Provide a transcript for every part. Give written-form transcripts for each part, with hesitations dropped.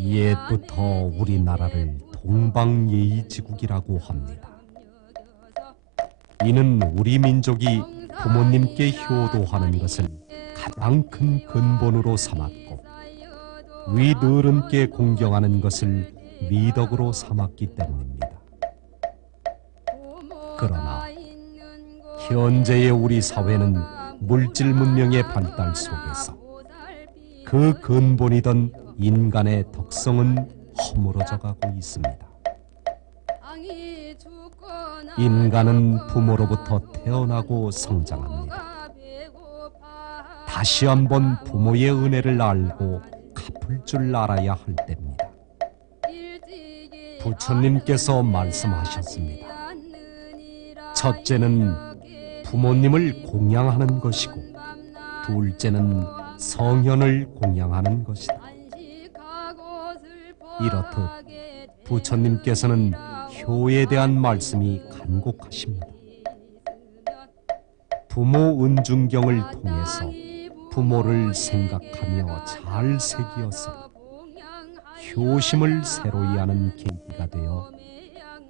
옛부터 우리나라를 동방예의지국이라고 합니다. 이는 우리 민족이 부모님께 효도하는 것을 가장 큰 근본으로 삼았고 위어른께 공경하는 것을 미덕으로 삼았기 때문입니다. 그러나 현재의 우리 사회는 물질 문명의 발달 속에서 그 근본이던 인간의 덕성은 허물어져 가고 있습니다. 인간은 부모로부터 태어나고 성장합니다. 다시 한번 부모의 은혜를 알고 갚을 줄 알아야 할 때입니다. 부처님께서 말씀하셨습니다. 첫째는 부모님을 공양하는 것이고 둘째는 성현을 공양하는 것이다. 이렇듯 부처님께서는 효에 대한 말씀이 간곡하십니다. 부모 은중경을 통해서 부모를 생각하며 잘 새기어서 효심을 새로이 하는 계기가 되어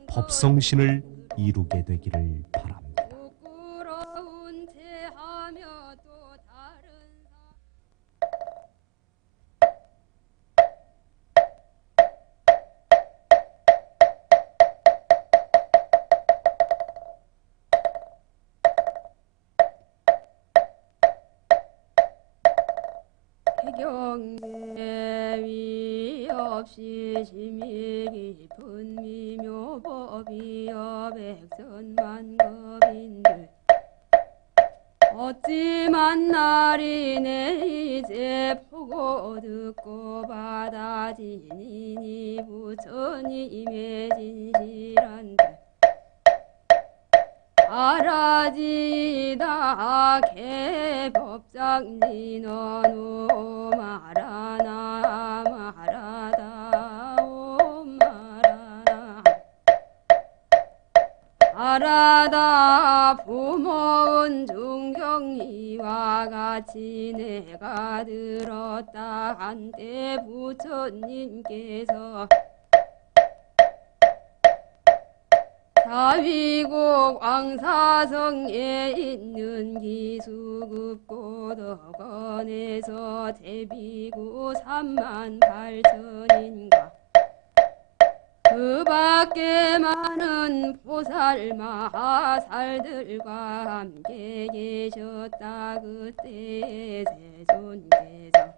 법성신을 이루게 되기를 바랍니다. 경계위 없이 심히 깊은 미묘법이여 백선만급인들 어찌 만날이네 이제 보고 듣고 받아지니니 부처님의 진실한데 알아지다 개법장진언우 말하나 말하다 오 말하나 알아다 부모은 중경이와 같이 내가 들었다 한때 부처님께서 사위국 왕사성에 있는 기수급 고덕원에서 제비구 38,000인가 그 밖에 많은 보살 마하살들과 함께 계셨다. 그때에 세존께서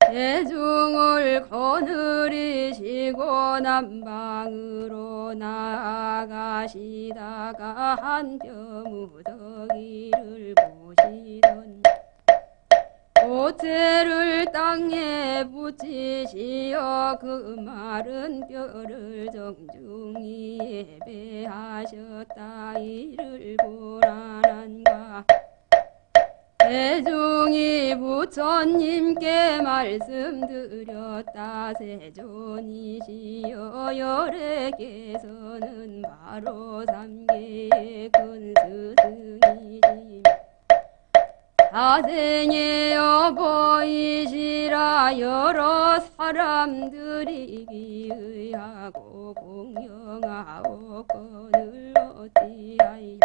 대중을 거느리시고 남방으로 나아가시다가 한 뼘 무더기를 보시던 꽃재를 땅에 붙이시어 그 마른 뼈를 정중히 예배하셨다. 이를 보라난가 대중이 부처님께 말씀드렸다. 세존이시여 열애께서는 바로 삼계의 큰 스승이시며 사생의 여보이시라. 여러 사람들이 기의하고 공경하고 건을 어찌하여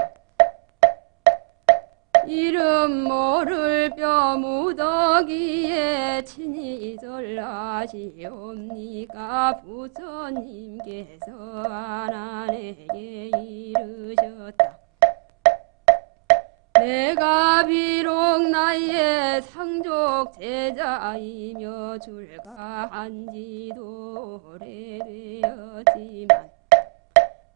이름 모를 뼈 무더기에 친히 절하시옵니까. 부처님께서 아난에게 이르셨다. 내가 비록 나의 상족 제자이며 출가한 지도 오래되었지만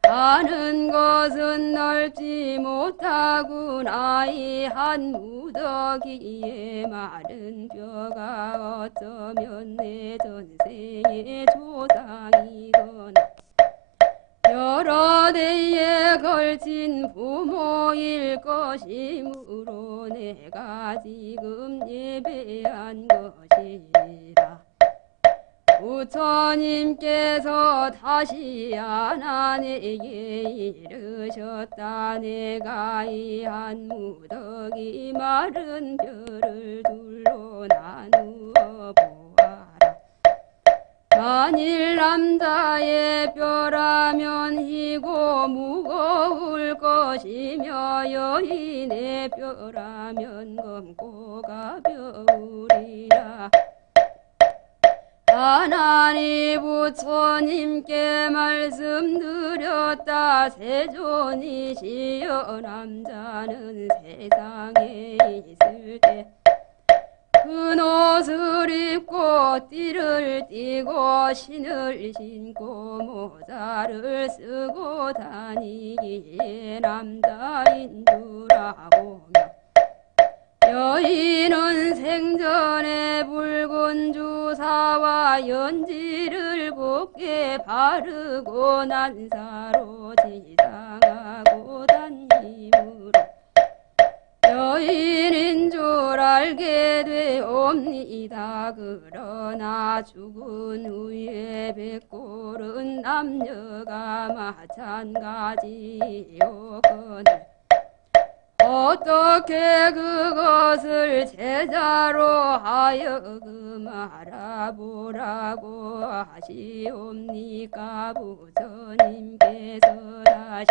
아는 것은 넓지 못하구나. 이 한 무더기에 마른 뼈가 어쩌면 내 전생의 조상이거나 여러 대에 걸친 부모일 것이므로 내가 지금 예배한 것이라. 부처님께서 다시 하나님에게 이르셨다. 내가 이 한 무더기 마른 뼈를 둘로 나누어 보아라. 만일 남자의 뼈라면 희고 무거울 것이며 여인의 뼈라면 검고 가벼우리라. 하나니 부처님께 말씀드렸다. 세존이시여 남자는 세상에 있을 때 큰 옷을 입고 띠를 띠고 신을 신고 모자를 쓰고 다니기에 남자인 줄 알아보며 여인은 생전에 붉은 주사와 연지를 곱게 바르고 난사로 지상하고 다니므로 여인인 줄 알게 되옵니다. 그러나 죽은 후에 백골은 남녀가 마찬가지요거늘 어떻게 그것을 제자로 하여금 알아보라고 하시옵니까? 부처님께서 다시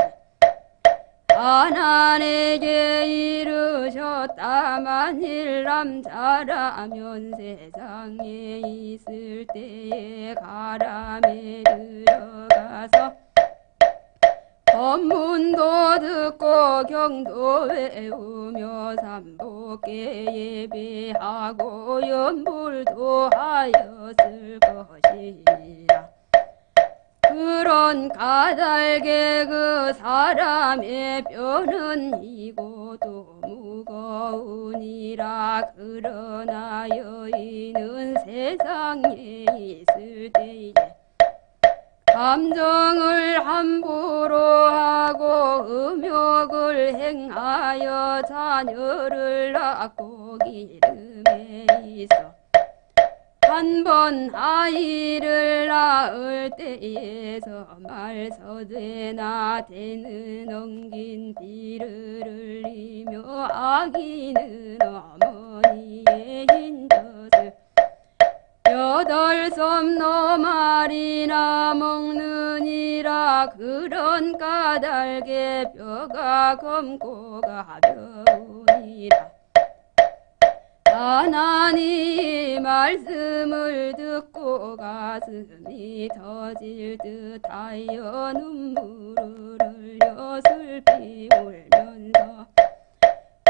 하나님에게 이르셨다. 만일 남자라면 세상에 있을 때에 가람에 들어가서 법문도 듣고 경도 외우며 삼복계 예배하고 연불도 하였을 것이라. 그런 까닭에 그 사람의 뼈는 이고도 무거우니라. 그러나 여인은 세상에 있을 때에 감정을 함부로 하고 음욕을 행하여 자녀를 낳고 기름에 있어 한 번 아이를 낳을 때에서 말서되나 대는 엉긴 피를 흘리며 아기는 어머니의 흰젖을 8섬 노말이나 먹느니라. 그런 까닭에 뼈가 검고 가벼우니라. 하나님 말씀을 듣고 가슴이 터질 듯하여 눈물을 흘려 슬피 울면서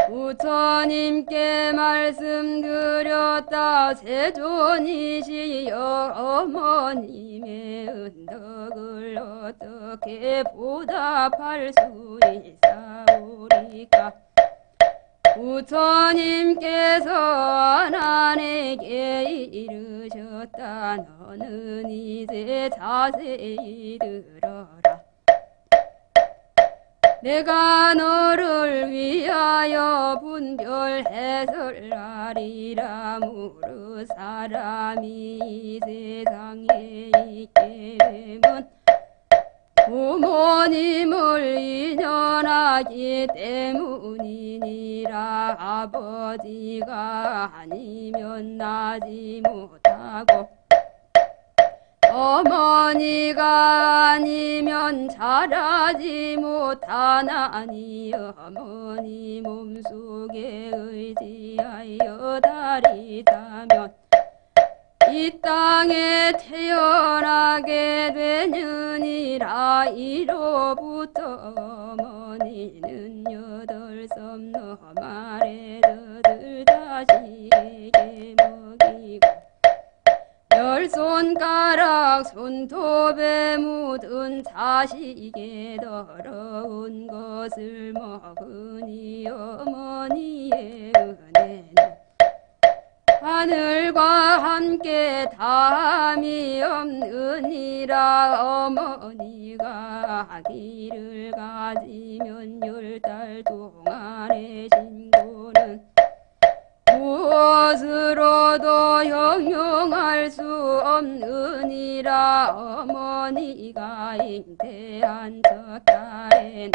부처님께 말씀드렸다. 세존이시여 어머님의 은덕을 어떻게 보답할 수 있사오리까? 부처님께서 하나님께 이르셨다. 너는 이제 자세히 들어라. 내가 너를 위하여 분별 해설하리라. 무릇 사람이 이 세상에 있게 되면 부모님을 인연하기 때문이니라. 아버지가 아니면 나지 못하고 어머니가 아니면 자라지 못하나니 어머니 몸속에 의지하여 다리다면 이 땅에 태어나게 되느니라. 이로부터 어머니는 8섬 너말에 젖을 자식에게 먹이고 10손가락 손톱에 묻은 자식의 더러운 것을 먹으니 어머니의 은혜는 하늘과 함께 다함이 없느니라. 어머니가 아기를 가지면 10달 동안의 신고는 무엇으로도 형용할 수 없느니라. 어머니가 잉태한 첫 달엔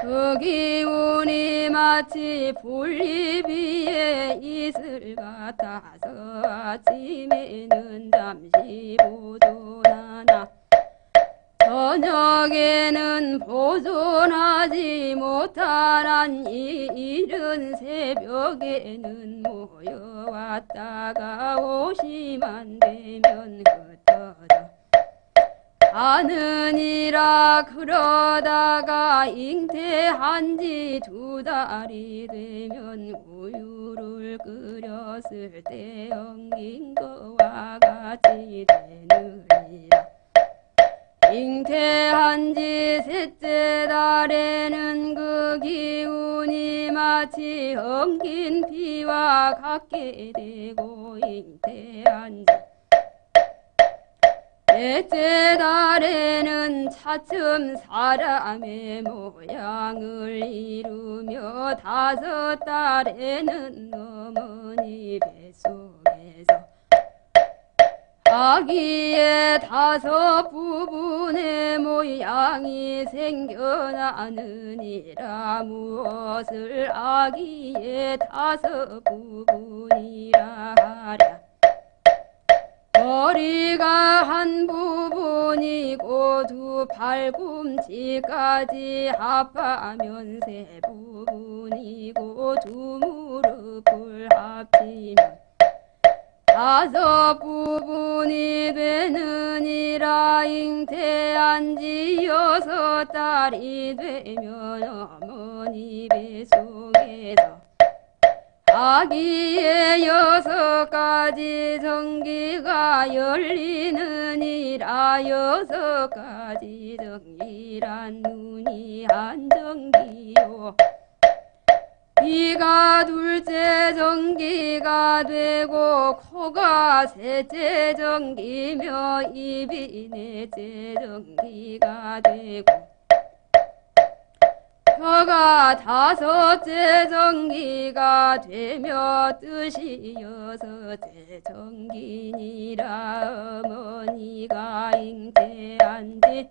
그 기운이 마치 불리비에 이슬 같아서 아침에는 잠시 보존하나 저녁에는 보존하지 못하란 이른 새벽에는 모여왔다가 오시만 되면 흩어져 가느니라. 그러다가 잉태한 지 2달이 되면 우유를 끓였을 때 엉긴 거와 같이 되느니라. 잉태한 지 3째 달에는 그 기운이 마치 엉긴 피와 같게 되고 잉태한 지 4째 달에는 차츰 사람의 모양을 이루며 5 달에는 어머니 뱃속에서 아기의 5 부분의 모양이 생겨나느니라. 무엇을 아기의 5 부분이라 하랴. 머리가 한 부분이고 2 팔꿈치까지 합하면 3 부분이고 2 무릎을 합치면 5 부분이 되느니라. 잉태한 지 6 달이 되면 어머니 뱃속에서 아기의 6 가지 정기가 열리느니라. 6 가지 정기란 눈이 한 정기요, 귀가 2째 정기가 되고 코가 3째 정기며 입이 4째 정기가 되고 혀가 5째 정기가 되며 뜻이 6째 정기니라. 어머니가 잉태한 지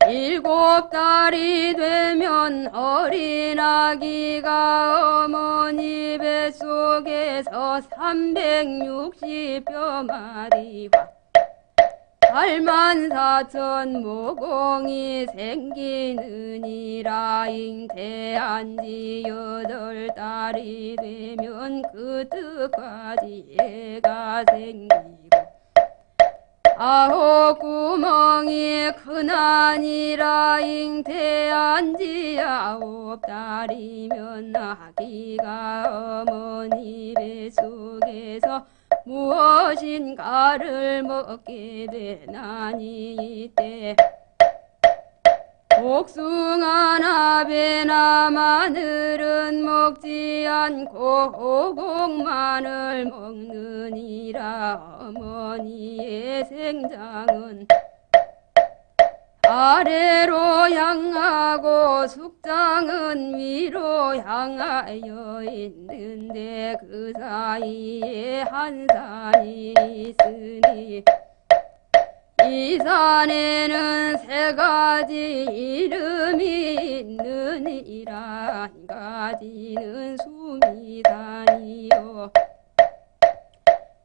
7 달이 되면 어린 아기가 어머니 뱃속에서 360뼈마리와 84,000 모공이 생기느니라. 잉태한 지 8 달이 되면 그 뜻까지 애가 생기고 9 구멍이 크나니라. 잉태한 지 9 달이면 아기가 어머니 뱃속에서 무엇인가를 먹게 되나니 이때 복숭아나 배나 마늘은 먹지 않고 오곡만을 먹느니라. 어머니의 생장은 아래로 향하고 숙장은 위로 향하여 있는데 그 사이에 한 산이 있으니 이 산에는 3 가지 이름이 있느니라. 한 가지는 수미산이요,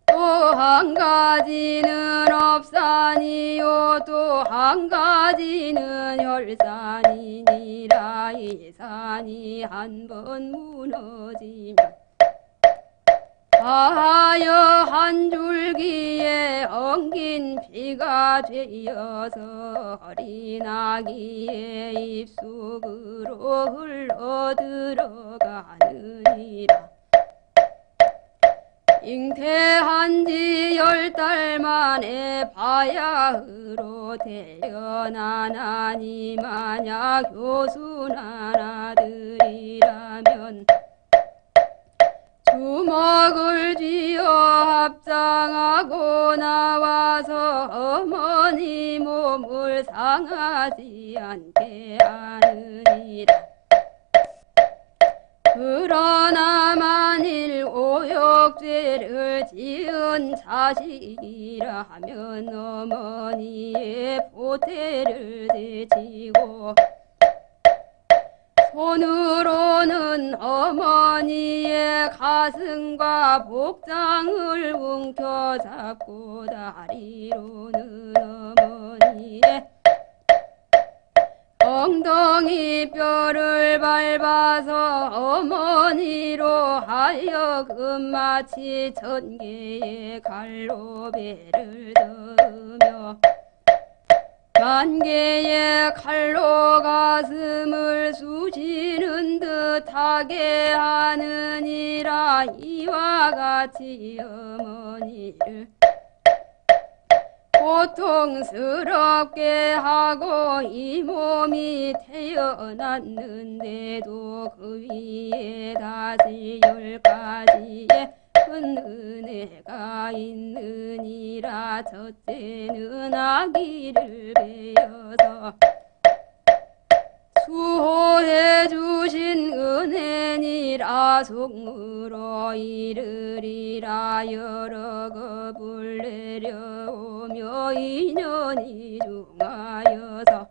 또 한 가지는 업산이요, 또 한 가지는 혈산이니라. 이 산이 한 번 무너지면 하여 한 줄기에 엉긴 피가 되어서 어린 아기의 입속으로 흘러 들어가느니라. 잉태한 지 10달 만에 바야흐로 태어나나니 만약 효순한 아들이라면 주먹을 쥐어 합장하고 나와서 어머니 몸을 상하지 않게 하느니라. 그러나 만일 오욕죄를 지은 자식이라 하면 어머니의 보태를 제치고 손으로는 어머니의 가슴과 복장을 움켜잡고 다리로는 어머니의 엉덩이 뼈를 밟아서 어머니로 하여금 마치 천개의 칼로 배를 저으며 만개의 칼로 가슴을 쑤시는 듯하게 하느니라. 이와 같이 어머니를 고통스럽게 하고 이 몸이 태어났는데도 그 위에 다시 10가지의 큰 은혜가 있느니라. 첫째는 아기를 베어서 수호해 주신 은혜니라. 속으로 이르리라. 여러 겁을 내려오며 인연이 중하여서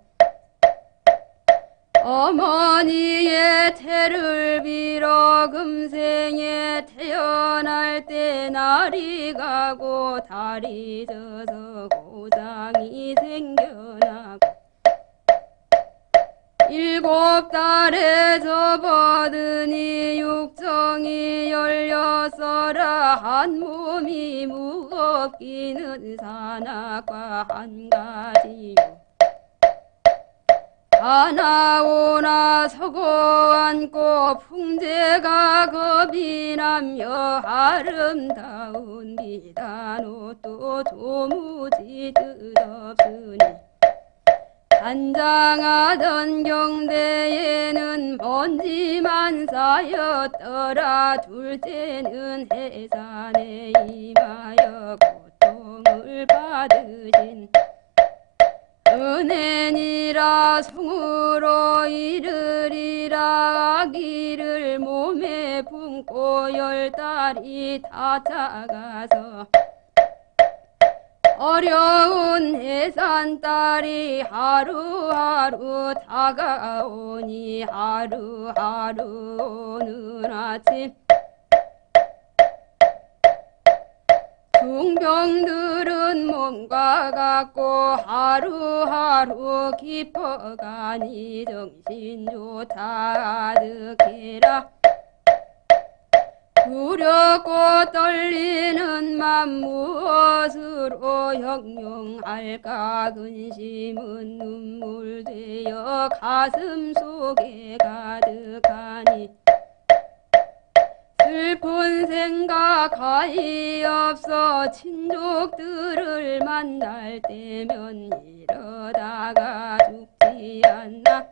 어머니의 태를 빌어 금생에 태어날 때 날이 가고 달이 져서 고장이 생겨나고 7달에 접어드니 육정이 열렸어라. 한 몸이 무겁기는 산악과 한 가지요. 하나오나 서고 앉고 풍제가 겁이 나며 아름다운 비단 옷도 도무지 뜻없으니 단장하던 경대에는 먼지만 쌓였더라. 둘째는 해산에 임하여 고통을 받으신 은혜니라. 성으로 이르리라. 아기를 몸에 품고 10달이 다 차가서 어려운 해산달이 하루하루 다가오니 하루하루 오는 아침 중병들은 몸과 같고 하루하루 깊어가니 정신조차 아득해라. 두렵고 떨리는 맘 무엇으로 형용할까. 근심은 눈물 되어 가슴 속에 가득하니 슬픈 생각하이 없어. 친족들을 만날 때면 이러다가 죽지 않나.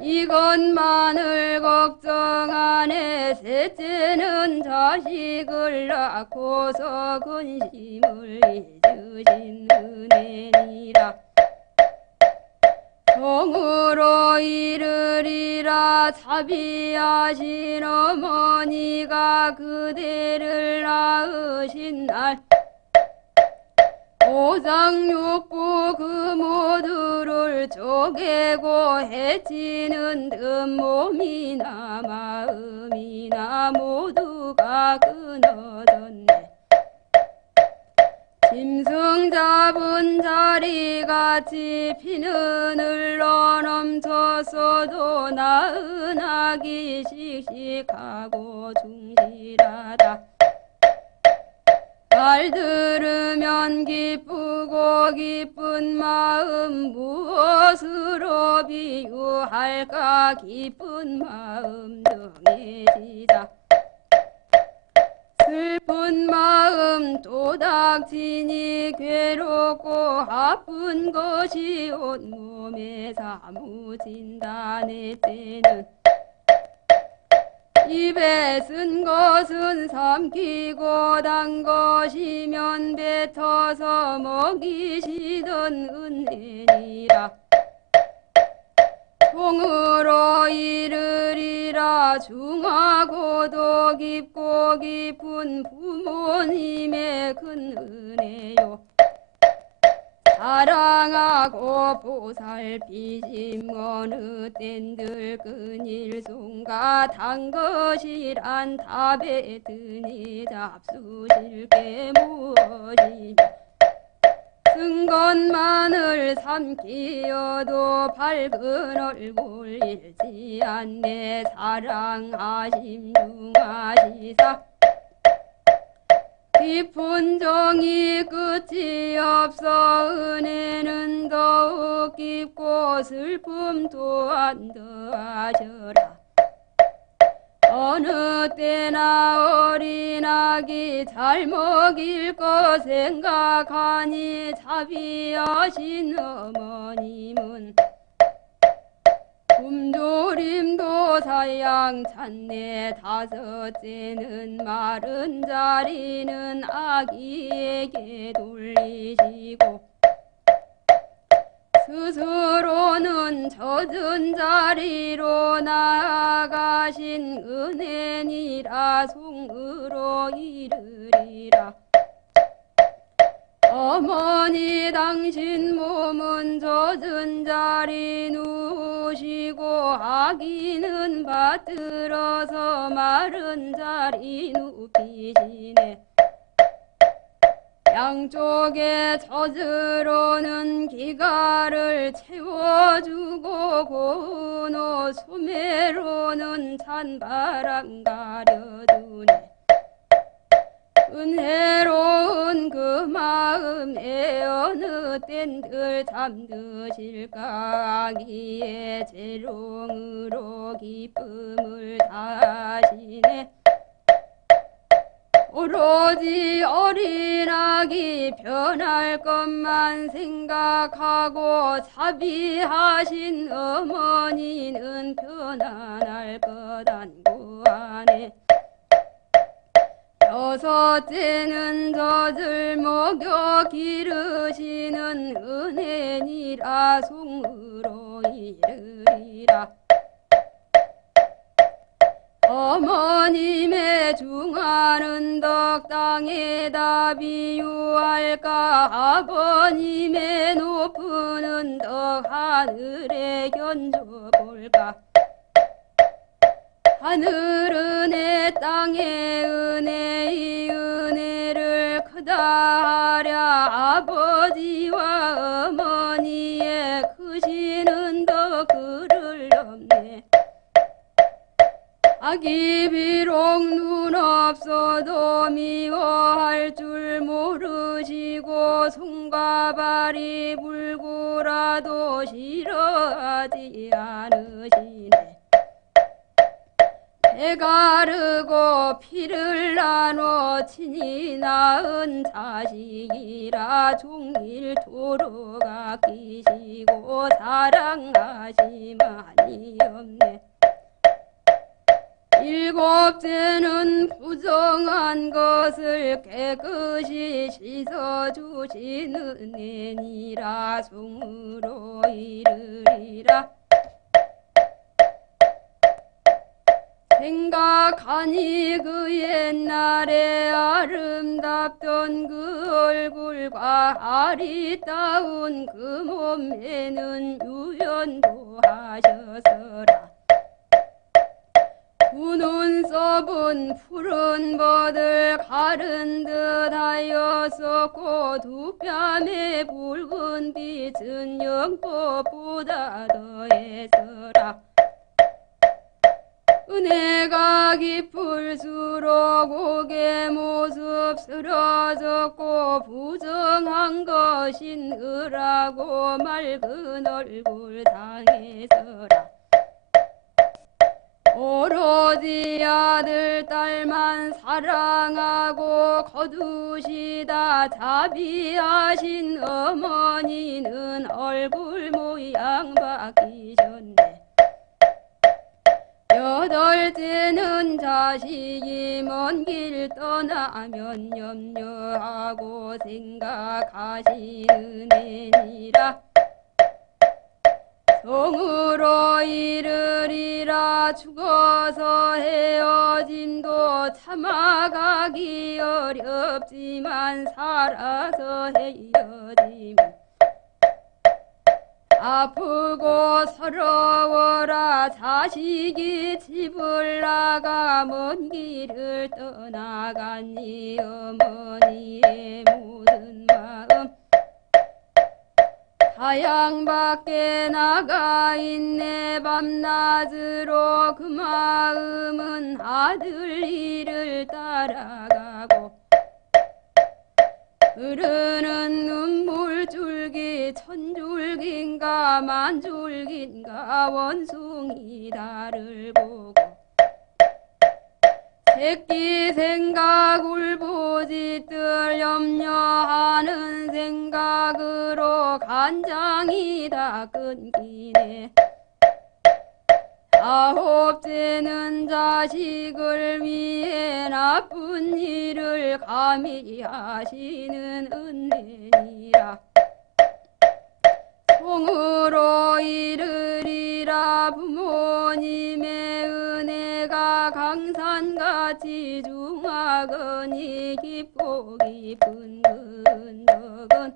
이것만을 걱정하네. 셋째는 자식을 낳고서 근심을 잊으신 은혜니라. 정으로 이르리라. 자비하신 어머니가 그대를 낳으신 날 오장육부 그 모두를 쪼개고 해치는 듯 몸이나 마음이나 모두가 끊어졌네. 짐승 잡은 자리같이 피는 흘러 넘쳤어도 낳은 아기 씩씩하고 충실하다. 말 들으면 기쁘고 기쁜 마음 무엇으로 비유할까. 기쁜 마음 정해지다. 슬픈 마음 또닥치니 괴롭고 아픈 것이 온몸에 사무친다. 넷째는 입에 쓴 것은 삼키고 단 것이면 뱉어서 먹이시던 은혜니라. 종으로 이르리라. 중하고도 깊고 깊은 부모님의 큰 은혜요. 사랑하고 보살피심 어느 땐들 근일송가 단것이란 답에 드니 잡수실 게 무엇이냐. 쓴 것만을 삼키어도 밝은 얼굴 잃지 않네. 사랑하심 중하시사 깊은 정이 끝이 없어 은혜는 더욱 깊고 슬픔 또한 더하셔라. 어느 때나 어린 아기 잘 먹일 거 생각하니 자비하신 어머님은 굶주림도 사양 찾네. 다섯째는 마른 자리는 아기에게 돌리시고 스스로는 젖은 자리로 나아가신 은혜니라. 송으로 이르리라. 어머니 당신 몸은 젖은 자리 누우시고 아기는 받들어서 마른 자리 눕히시네. 양쪽에 젖으로는 기가를 채워주고 고운 옷 소매로는 찬바람 가려두네. 은혜로운 그 마음에 어느 땐들 잠드실까. 아기의 재롱으로 기쁨을 다하시네. 오로지 어린 아기 변할 것만 생각하고 자비하신 어머니는 편안할 것 안구하네. 여섯째는 젖을 먹여 기르시는 은혜니라. 송으로 이르리라. 어머님의 중하는 덕 땅에다 비유할까. 아버님의 높은 덕 하늘에 견줘볼까. 하늘은 내 땅의 은혜 이 은혜를 크다 하랴. 아버지와 어머니의 크시는 덕 그를 넘네. 아기 비록 눈 없어도 미워할 줄 모르시고 손과 발이 불구라도 싫어하지 않으시네. 배 가르고 피를 나눠 친히 낳은 자식이라 종일토록 아끼시고 사랑하시만이 없네. 일곱째는 부정한 것을 깨끗이 씻어주시는 은혜니라. 송으로 이르리라. 생각하니 그 옛날에 아름답던 그 얼굴과 아리따운 그 몸에는 유연도 하셔서라. 두 눈썹은 푸른 버들 가른 듯 하였었고 두 뺨에 붉은 빛은 영법보다 더해서라. 은혜가 깊을수록 고개 모습 쓰러졌고 부정한 것인 을하고 맑은 얼굴 당해서라. 오로지 아들 딸만 사랑하고 거두시다 자비하신 어머니는 얼굴 모양 바뀌셨네. 여덟째는 자식이 먼 길 떠나면 염려하고 생각하시는 애니라. 동으로 이르리라. 죽어서 헤어짐도 참아가기 어렵지만 살아서 헤어짐 아프고 서러워라. 자식이 집을 나가 먼 길을 떠나가니 어머니의 모든 마음 타양 밖에 나가 있네. 밤낮으로 그 마음은 아들 일을 따라가고 흐르는 눈물줄기 천줄기인가 만줄기인가 원숭이 달을 보고 새끼 생각 울부짖들 염려하는 생각으로 간장이 다 끊기네. 아홉째는 자식을 위해 나쁜 일을 감히 하시는 은혜니라. 통으로 이르리라. 부모님의 은혜가 강산같이 중하거니 깊고 깊은 근덕은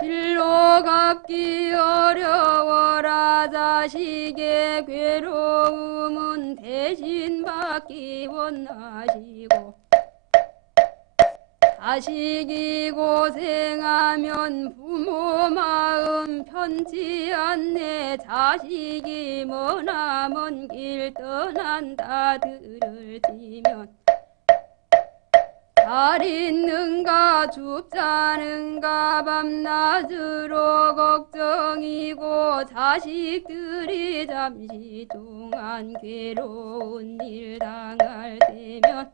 실로 갚기 어려워라. 자식의 괴로움은 대신 받기 원하시고 자식이 고생하면 부모 마음 편치 않네. 자식이 머나먼 길 떠난다 들을지면 잘 있는가 춥자는가 밤낮으로 걱정이고 자식들이 잠시 동안 괴로운 일 당할 때면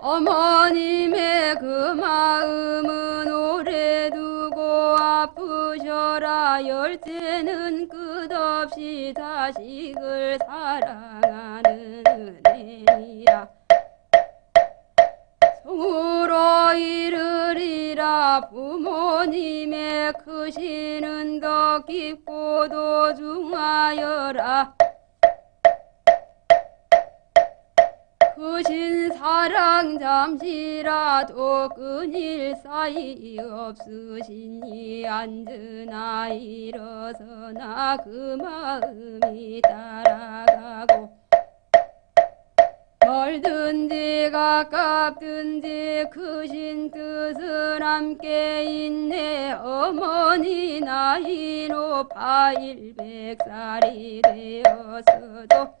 어머님의 그 마음은 오래 두고 아프셔라. 열째는 끝없이 자식을 사랑하는 은혜니라. 성으로 이르리라. 부모님의 크신 은덕 깊고도 중하여라. 크신 사랑 잠시라도 끊일 사이 없으시니 앉으나 일어서나 그 마음이 따라가고 멀든지 가깝든지 크신 뜻은 함께 있네. 어머니 나이 높아 100살이 되었어도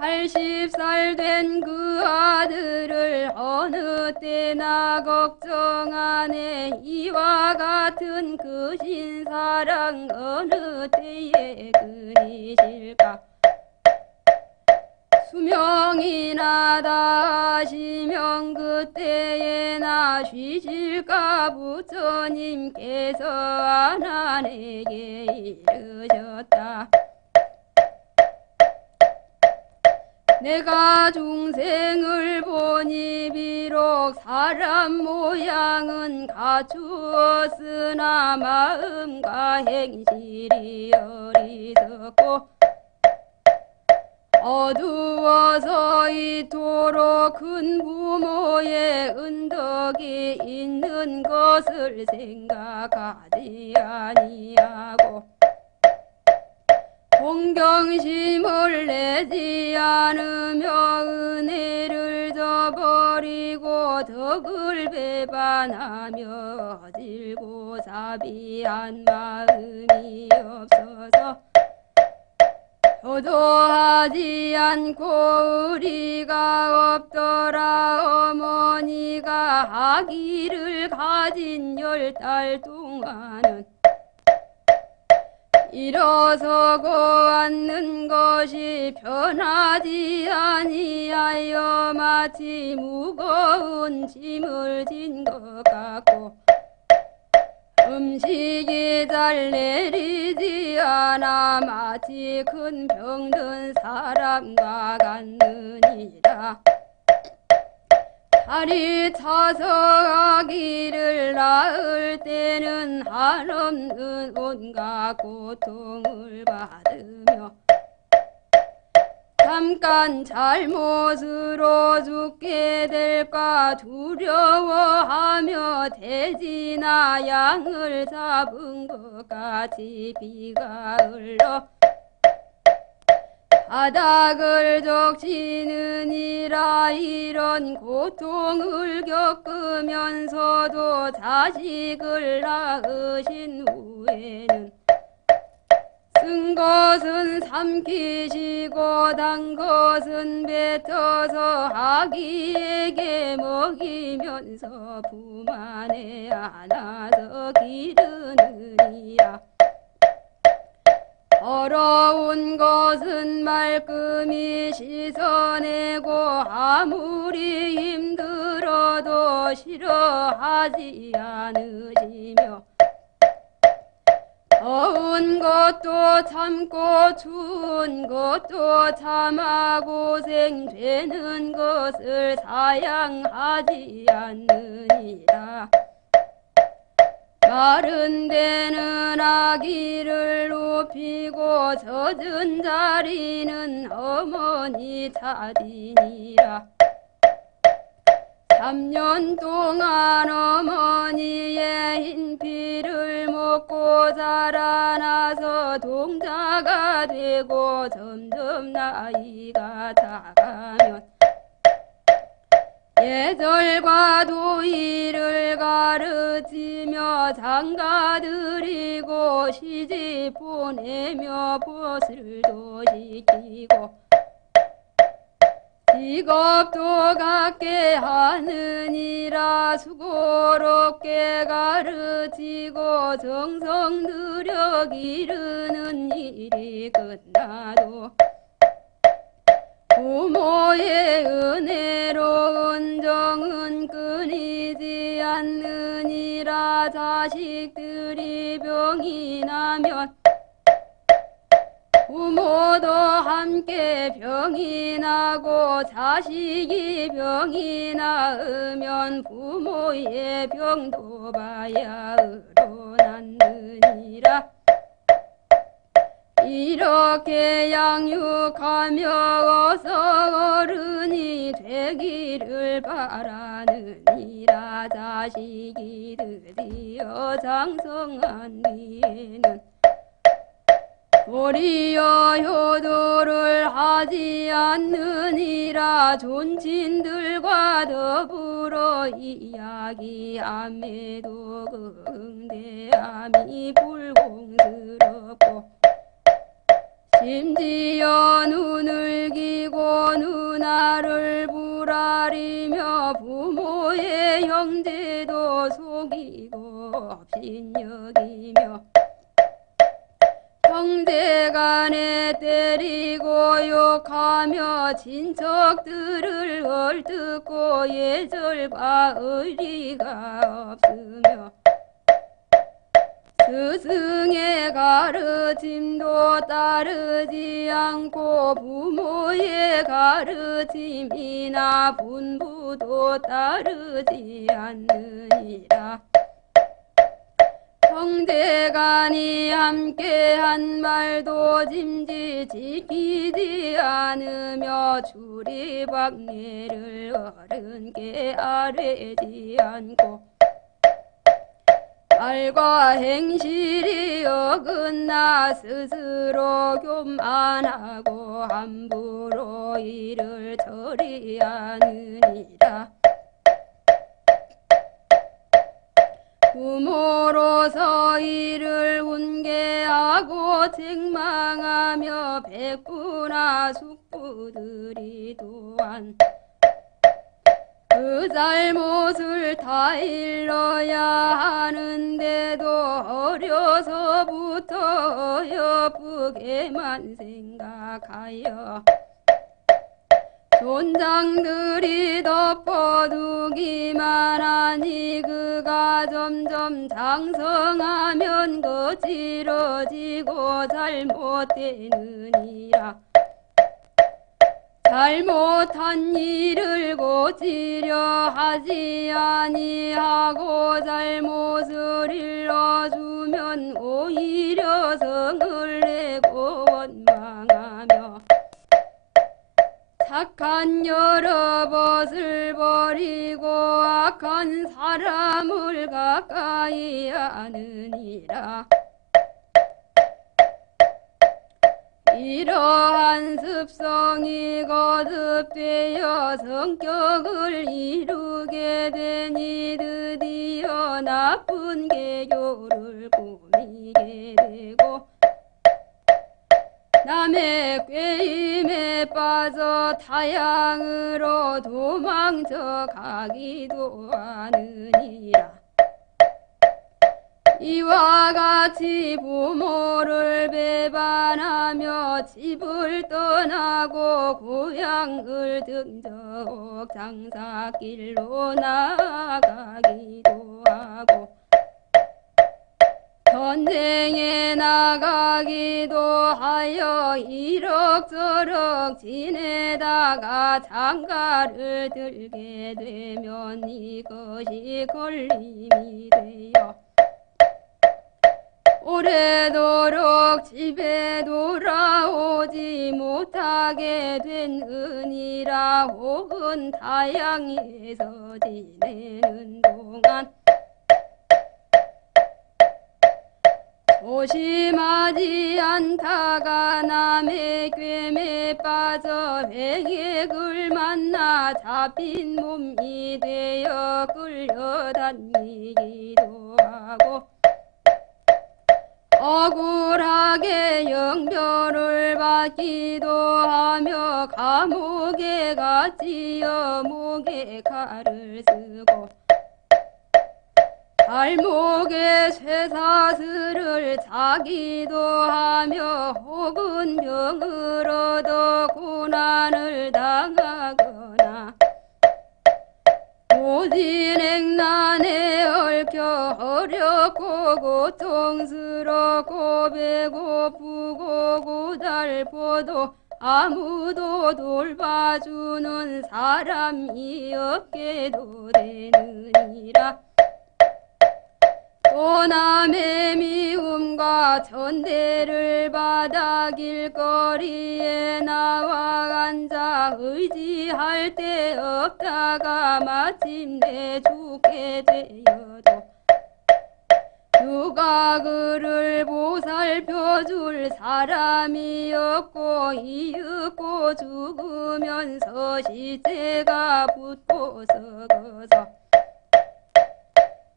80살 된 그 아들을 어느 때나 걱정하네. 이와 같은 크신 사랑 어느 때에 끊이실까. 수명이나 다하시면 그때에나 쉬실까. 부처님께서 아난에게 이르셨다. 내가 중생을 보니 비록 사람 모양은 갖추었으나 마음과 행실이 어리석고 어두워서 이토록 큰 부모의 은덕이 있는 것을 생각하지 아니하고 공경심을 내지 않으며 은혜를 저버리고 덕을 배반하며 질고 사비한 마음이 없어서 효도하지 않고 의리가 없더라. 어머니가 아기를 가진 10달 동안은 일어서고 앉는 것이 편하지 아니하여 마치 무거운 짐을 진 것 같고 음식이 잘 내리지 않아 마치 큰 병든 사람과 같느니라. 다리 차서 아기를 낳을 때는 한없는 온갖 고통을 받으며 잠깐 잘못으로 죽게 될까 두려워하며 돼지나 양을 잡은 것 같이 비가 흘러 바닥을 적시느니라. 이런 고통을 겪으면서도 자식을 낳으신 후에는 쓴 것은 삼키시고 단 것은 뱉어서 아기에게 먹이면서 품 안에 안아서 기르느니라. 더러운 것은 말끔히 씻어내고 아무리 힘들어도 싫어하지 않으시며 더운 것도 참고 추운 것도 참아 고생되는 것을 사양하지 않느니라. 마른 데는 아기를 높이고 젖은 자리는 어머니 차지니라. 3년 동안 어머니의 흰피를 먹고 자라나서 동자가 되고 점점 나이가 작으면 예절과 도의를 가르치며 장가들이고 시집 보내며 보슬도 시키고 직업도 갖게 하느니라. 수고롭게 가르치고 정성 들여 기르는 일이 끝나도 부모의 은혜로운 정은 끊이지 않느니라. 자식들이 병이 나면 부모도 함께 병이 나고 자식이 병이 나으면 부모의 병도 바야흐로 낫느니라. 이렇게 양육하며 어서 어른이 되기를 바라느니라. 자식이 드디어 장성한 뒤에는 도리어 효도를 하지 않느니라. 존친들과 더불어 이야기함에도 응대함이 불공스럽고 심지어 눈을 기고 누나를 불아리며 부모의 형제도 속이고 업신여기며 형제간에 때리고 욕하며 친척들을 헐뜯고 예절과 의리가 없으며 스승의 가르침도 따르지 않고 부모의 가르침이나 분부도 따르지 않느니라. 형제간이 함께 한 말도 짐지 지키지 않으며 주리박례를 어른께 아뢰지 않고 말과 행실이 어긋나 스스로 교만하고 함부로 일을 처리하느니라. 부모로서 이를 훈계하고 책망하며 백부나 숙부들이 또한 그 잘못을 다 일러야 하는데도 어려서부터 어여쁘게만 생각하여 존장들이 덮어두기만 하니 그가 점점 장성하면 거칠어지고 잘못되느니라. 잘못한 일을 고치려 하지 아니하고 잘못을 일러주면 오히려 성을 내고 원망하며 착한 여러 벗을 버리고 악한 사람을 가까이 하느니라. 이러한 습성이 거듭되어 성격을 이루게 되니 드디어 나쁜 계교를 꾸미게 되고 남의 꾀임에 빠져 타향으로 도망쳐 가기도 하느니라. 이와 같이 부모를 배반하며 집을 떠나고 고향을 등적 장사길로 나아가기도 하고 전쟁에 나가기도 하여 이럭저럭 지내다가 장가를 들게 되면 이것이 걸림이 되어 오래도록 집에 돌아오지 못하게 된 은이라. 혹은 타향에서 지내는 동안 조심하지 않다가 남의 꿰매 빠져 병액을 만나 잡힌 몸이 되어 끌려다니기도 하고 억울하게 영별을 받기도 하며 감옥에 갇히어 목에 칼을 쓰고 발목에 쇠사슬을 차기도 하며 혹은 병을 얻어 고난을 당하거나 모진행난에 얽혀 어렵고 고통스럽고 배고프고 고달퍼도 아무도 돌봐주는 사람이 없게도 되느니라. 또 남의 미움과 천대를 받아 길거리에 나와 앉아 의지할 데 없다가 마침내 죽게 되어도 누가 그를 보살펴줄 사람이 없고 이윽고 죽으면서 시체가 붙고 썩어서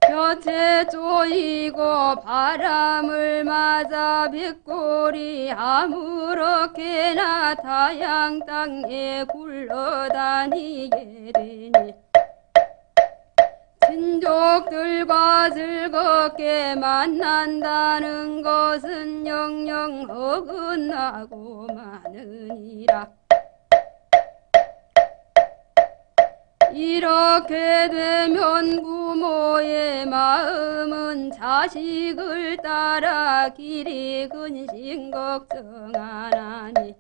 곁에 쪼이고 바람을 맞아 빗골이 아무렇게나 타향 땅에 굴러다니게 되니 친족들과 즐겁게 만난다는 것은 영영 어긋나고 마느니라. 이렇게 되면 부모의 마음은 자식을 따라 길이 근심 걱정하나니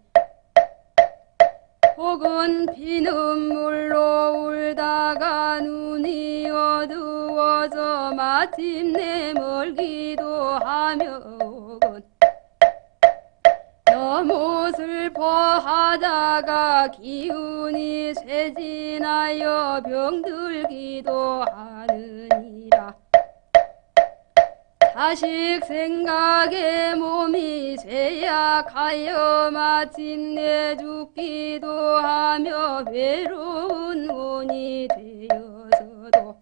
혹은 피눈물로 울다가 눈이 어두워져 마침내 멀기도 하며 혹은 너무 슬퍼하다가 기운이 쇠진하여 병들기도 하느니라. 자식 생각에 몸이 쇠약하여 마침내 죽기도 하며 외로운 혼이 되어서도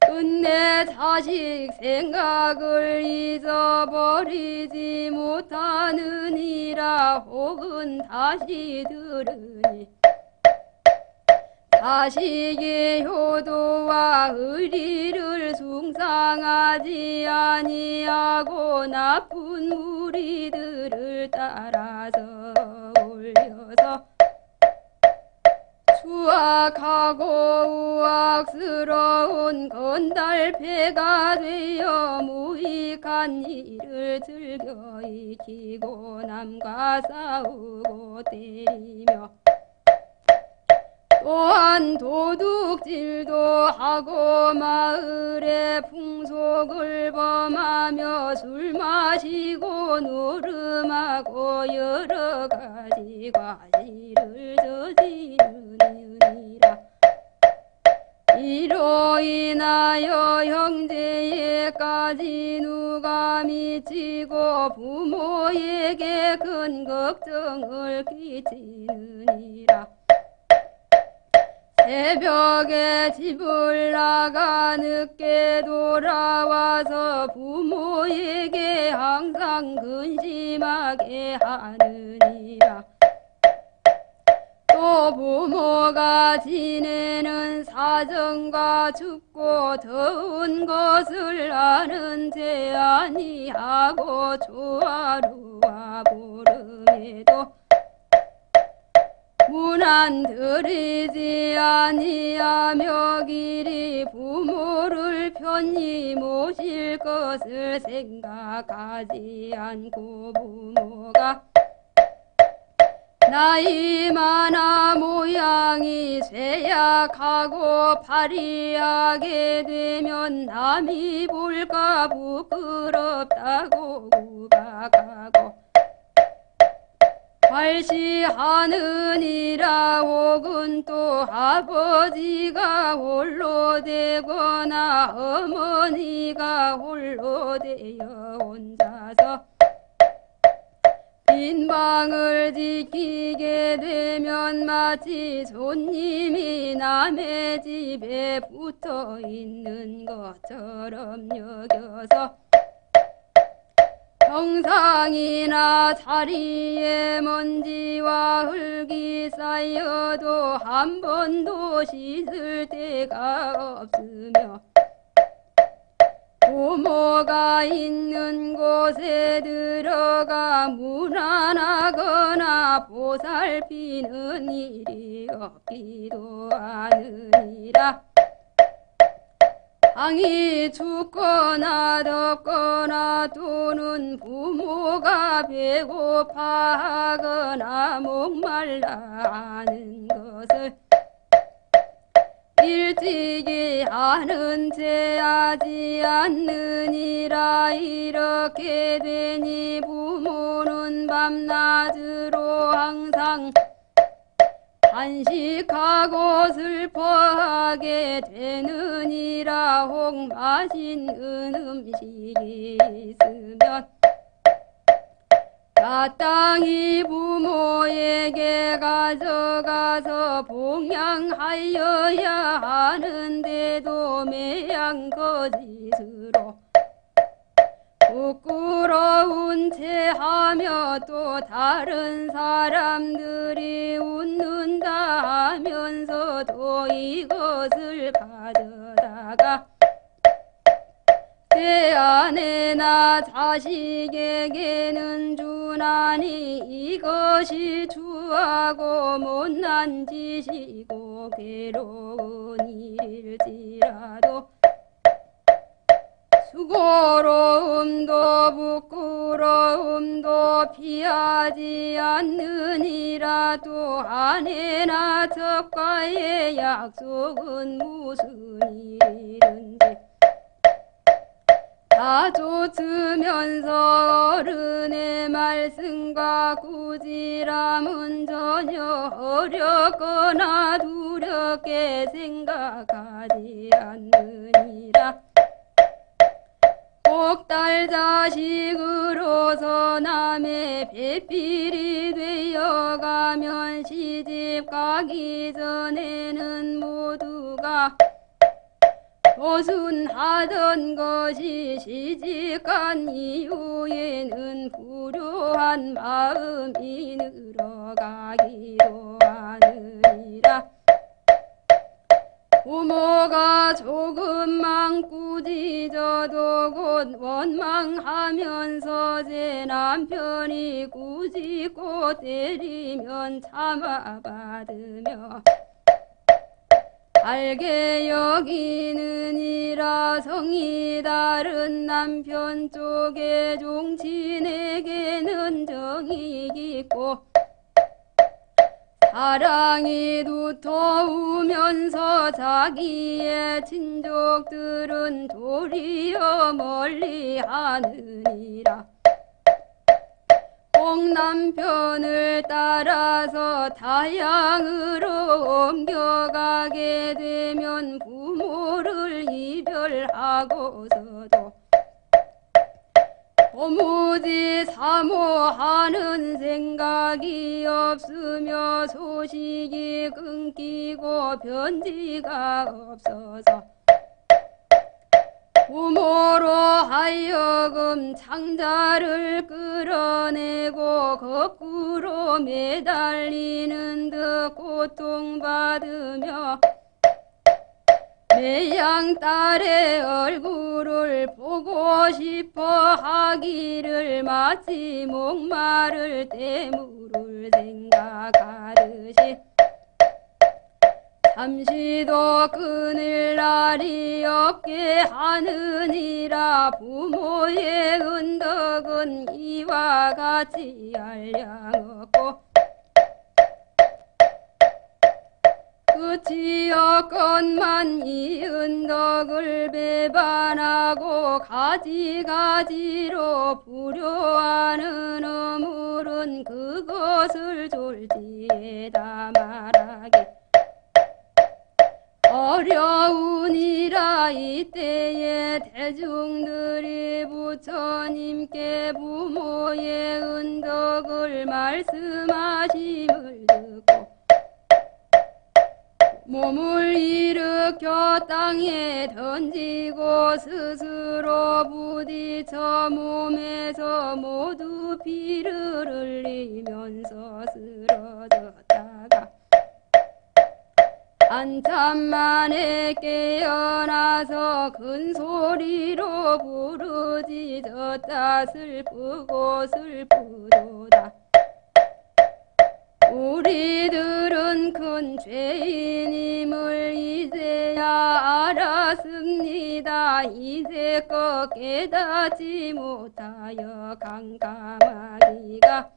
끝내 자식 생각을 잊어버리지 못하느니라. 혹은 다시 들으니 자식의 효도와 의리를 숭상하지 아니하고 나쁜 무리들을 따라서 올려서 수악하고 우악스러운 건달패가 되어 무익한 일을 즐겨 익히고 남과 싸우고 때리며 또한 도둑질도 하고 마을의 풍속을 범하며 술 마시고 노름하고 여러 가지 과실을 저지르느니라. 이로 인하여 형제에까지 누가 미치고 부모에게 큰 걱정을 끼치느니라. 새벽에 집을 나가 늦게 돌아와서 부모에게 항상 근심하게 하느니라. 또 부모가 지내는 사정과 춥고 더운 것을 아는 제 아니하고 조화루와 보름에도 문안 들이지 아니하며 길이 부모를 편히 모실 것을 생각하지 않고 부모가 나이 많아 모양이 쇠약하고 파리하게 되면 남이 볼까 부끄럽다고 구박하고 발시하느니라. 혹은 또 아버지가 홀로 되거나 어머니가 홀로 되어 혼자서 빈 방을 지키게 되면 마치 손님이 남의 집에 붙어 있는 것처럼 여겨서 평상이나 자리에 먼지와 흙이 쌓여도 한 번도 씻을 데가 없으며 부모가 있는 곳에 들어가 문안하거나 보살피는 일이 없기도 하느니라. 방이 춥거나 덥거나 또는 부모가 배고파하거나 목말라 하는 것을 일찍이 아는 채 하지 않느니라. 이렇게 되니 부모는 밤낮으로 항상 한식하고 슬퍼하게 되느니라. 혹 맛있는 음식이 있으면 마땅히 부모에게 가져가서 봉양하여야 하는데도 매양 거짓으로 부끄러운 채 하며 또 다른 사람들이 웃는다 하면서도 이것을 가져다가 내 아내나 자식에게는 주나니 이것이 추하고 못난 짓이고 괴로운 일일지라도 수고로움도 부끄러움도 피하지 않느니라. 또 아내나 적과의 약속은 무슨 일이든지 다 좇으면서 어른의 말씀과 꾸지람은 전혀 어렵거나 두렵게 생각하지 않느니라. 꼭딸 자식으로서 남의 배필이 되어가면 시집 가기 전에는 모두가 도순하던 것이 시집간 이후에는 불효한 마음이 늘어가기도 하느니라. 부모가 조금만 꾸짖어도 곧 원망하면서 제 남편이 꾸짖고 때리면 참아받으며 알게 여기느니라. 성이 다른 남편 쪽의 종친에게는 정이 깊고 사랑이 두터우면서 자기의 친족들은 도리어 멀리하느니라. 홍남편을 따라서 타향으로 옮겨가게 되면 부모를 이별하고서도 도무지 사모하는 생각이 없으며 소식이 끊기고 편지가 없어서 부모로 하여금 창자를 끌어내고 거꾸로 매달리는 듯 고통받으며 매양 딸의 얼굴을 보고 싶어 하기를 마치 목마를 때 물을 생각하듯이 잠시도 끊을 날이 없게 하느니라. 부모의 은덕은 이와 같이 한량없고 끝이 없건만 이 은덕을 배반하고 가지가지로 불효하는 어물은 그것을 졸지에다 말하기 어려우니라. 이때에 대중들이 부처님께 부모의 은덕을 말씀하심을 듣고 몸을 일으켜 땅에 던지고 스스로 부딪혀 몸에서 모두 피를 흘리면서 쓰러졌다가 한참 만에 깨어나서 큰 소리로 부르짖었다. 슬프고 슬프도다. 우리들은 큰 죄인임을 이제야 알았습니다. 이제껏 깨닫지 못하여 캄캄하기가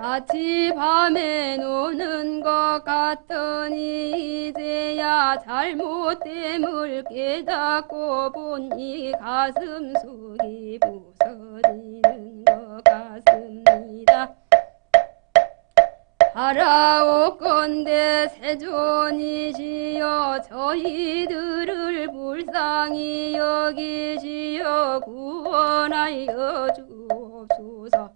마치 밤에 노는 것 같더니 이제야 잘못됨을 깨닫고 보니 가슴 속이 부서지는 것 같습니다. 바라옵건대 세존이시여 저희들을 불쌍히 여기시어 구원하여 주옵소서.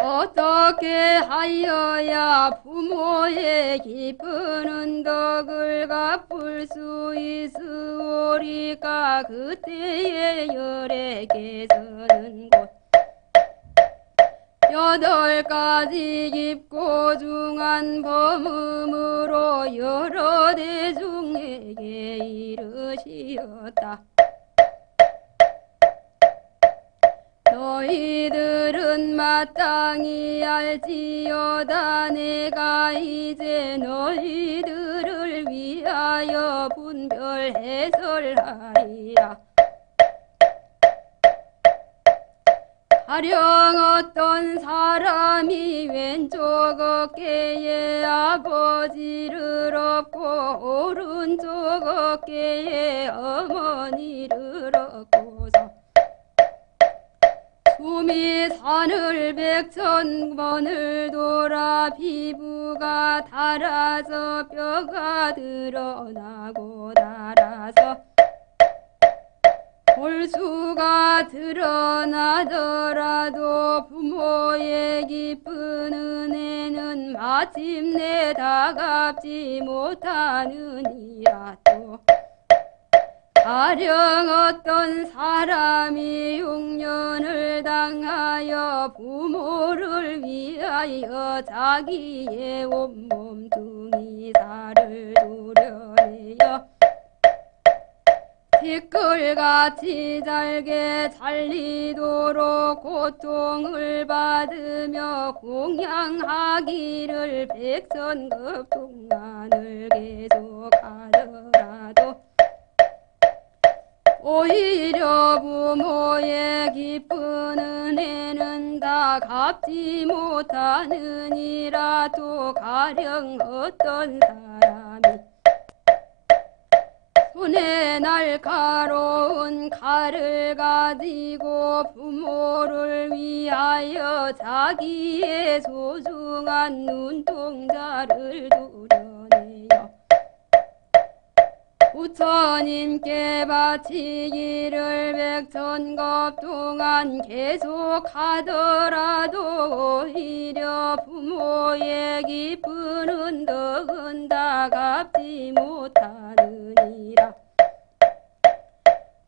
어떻게 하여야 부모의 깊은 은덕을 갚을 수 있으오리까. 그때의 열애께서는 곧 8가지 깊고 중한 범음으로 여러 대중에게 이르시었다. 너희들은 마땅히 알지어다. 내가 이제 너희들을 위하여 분별 해설하리라. 가령 어떤 사람이 왼쪽 어깨에 아버지를 업고 오른쪽 어깨에 어머니를 업고서 숨이 산을 100,000번을 돌아 피부가 닳아서 뼈가 드러나고 닳아서 골수가 드러나더라도 부모의 깊은 은혜는 마침내 다 갚지 못하느니라. 또 가령 어떤 사람이 6년을 당하여 부모를 위하여 자기의 온몸뚱이 살을 도려내어 티끌같이 잘게 잘리도록 고통을 받으며 공양하기를 100선급 동안을 계속하더라도 오히려 부모의 깊은 은혜는 다 다 갚지 못하느니라. 또 가령 어떤 사람이 손에 날카로운 칼을 가지고 부모를 위하여 자기의 소중한 눈동자를 도려내요 부처님께 바치기를 백천겁 동안 계속하더라도 오히려 부모의 깊은 은덕은 다 갚지 못하느니라.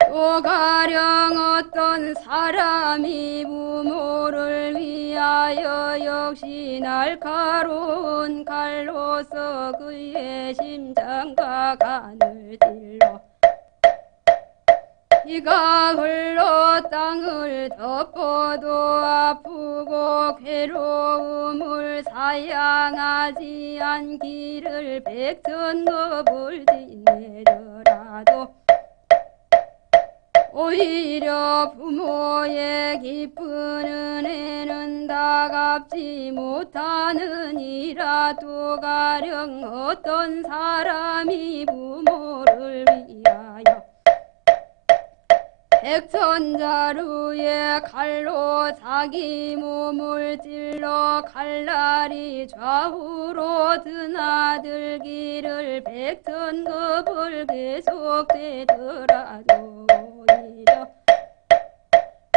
또 가령 어떤 사람이 부모를 위하여 역시 날카로운 칼로서 그의 심장과 간을 찔러 피가 흘러 땅을 덮어도 아프고 괴로움을 사양하지 않기를 백천겁을 지내더라도 오히려 부모의 깊은 은혜는 다 갚지 못하느니라. 또 가령 어떤 사람이 부모를 위하여 백천자루의 칼로 자기 몸을 찔러 칼날이 좌우로 드나들기를 백천겁을 계속되더라도 오히려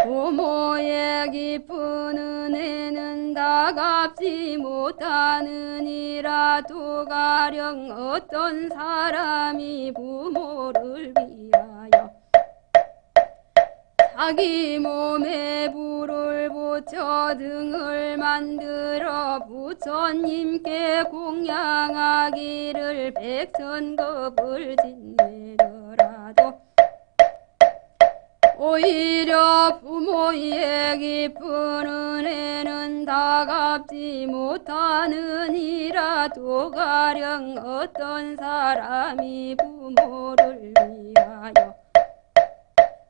부모의 깊은 은혜는 다 갚지 못하느니라. 또 가령 어떤 사람이 부모를 위하여 자기 몸에 불을 붙여 등을 만들어 부처님께 공양하기를 백천겁을 지내더라도 오히려 부모의 깊은 은혜는 다 갚지 못하느니라. 또 가령 어떤 사람이 부모를 위하여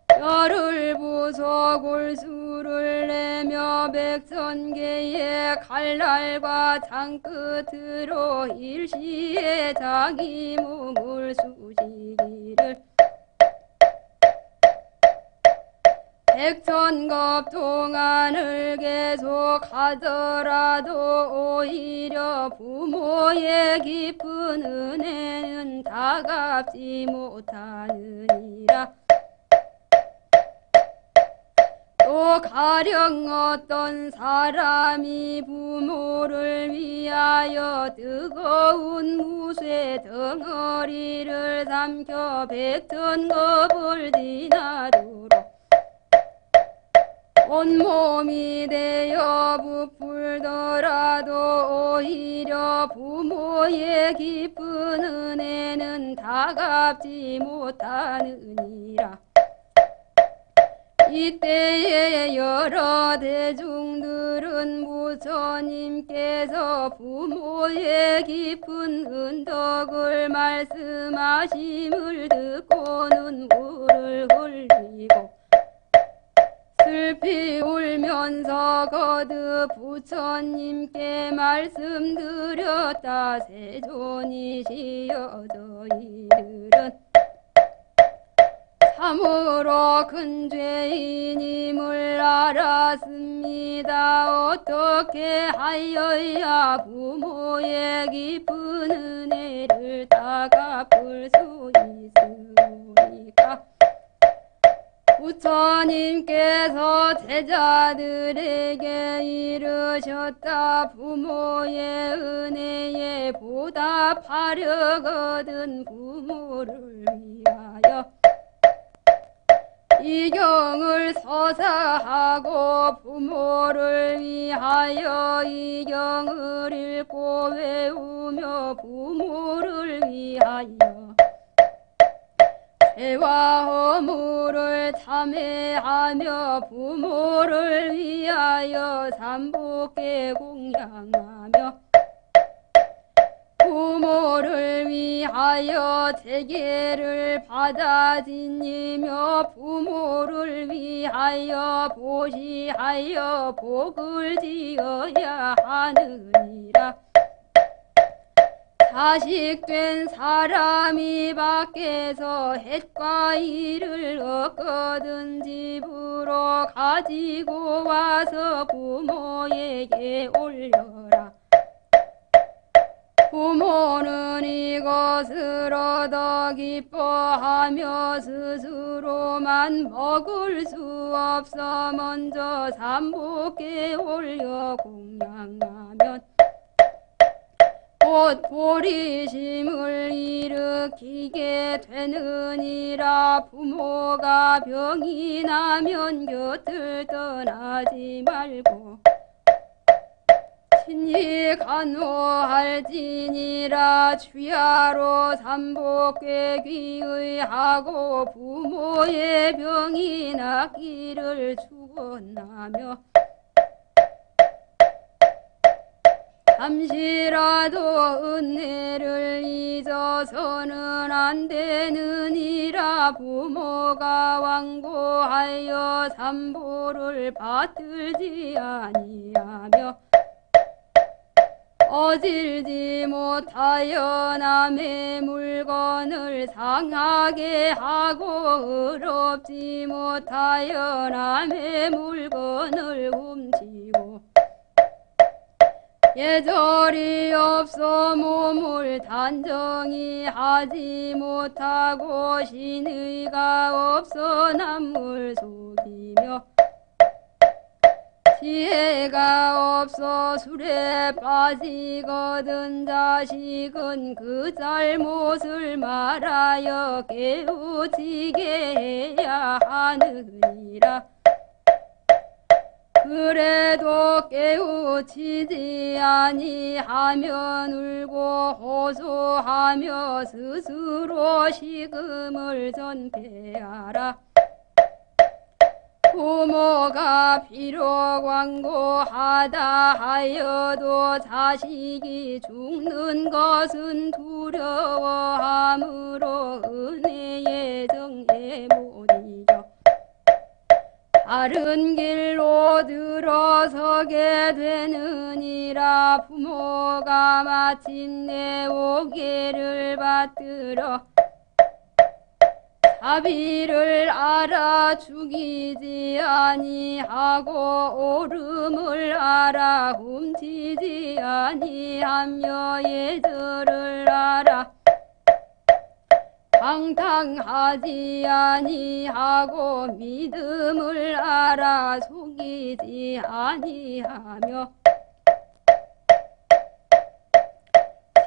뼈를 부숴 골수를 내며 백천개의 칼날과 창끝으로 일시에 자기 몸을 쑤시기를 백천겁 동안을 계속하더라도 오히려 부모의 깊은 은혜는 다 갚지 못하느니라. 또 가령 어떤 사람이 부모를 위하여 뜨거운 무쇠 덩어리를 삼켜 백천겁을 지나도록 온몸이 되어 부풀더라도 오히려 부모의 깊은 은혜는 다 갚지 못하느니라. 이때에 여러 대중들은 부처님께서 부모의 깊은 은덕을 말씀하심을 듣고 눈물을 흘리고 슬피 울면서 거듭 부처님께 말씀드렸다. 세존이시여 저희들은 참으로 큰 죄인임을 알았습니다. 어떻게 하여야 부모의 깊은 은혜를 다 갚을 수 있으리까? 부처님께서 제자들에게 이르셨다. 부모의 은혜에 보답하려거든 부모를 위하여 이 경을 서사하고 부모를 위하여 이 경을 읽고 외우며 부모를 위하여 죄와 허물을 참회하며 부모를 위하여 삼복계 공양하며 부모 부모를 위하여 재계를 받아 지니며 부모를 위하여 보시하여 복을 지어야 하느니라. 자식된 사람이 밖에서 햇과 일을 얻거든 집으로 가지고 와서 부모에게 올려라. 부모는 이것을 얻어 기뻐하며 스스로만 먹을 수 없어 먼저 삼복에 올려 공양하면 곧 보리심을 일으키게 되느니라. 부모가 병이 나면 곁을 떠나지 말고 친히 간호할지니라. 주야로 삼복에 귀의하고 부모의 병이 낫기를 축원하며 잠시라도 은혜를 잊어서는 안 되느니라. 부모가 완고하여 삼보를 받들지 아니하며 어질지 못하여 남의 물건을 상하게 하고 의롭지 못하여 남의 물건을 훔치고 예절이 없어 몸을 단정히 하지 못하고 신의가 없어 남을 속이며 지혜가 없어 술에 빠지거든 자식은 그 잘못을 말하여 깨우치게 해야 하느니라. 그래도 깨우치지 아니하면 울고 호소하며 스스로 식음을 전폐하라. 부모가 비록 완고하다 하여도 자식이 죽는 것은 두려워함으로 은혜의 정에 못 이겨 다른 길로 들어서게 되느니라. 부모가 마침내 오계를 받들어 자비를 알아 죽이지 아니하고 옳음을 알아 훔치지 아니하며 예절을 알아 방탕하지 아니하고 믿음을 알아 속이지 아니하며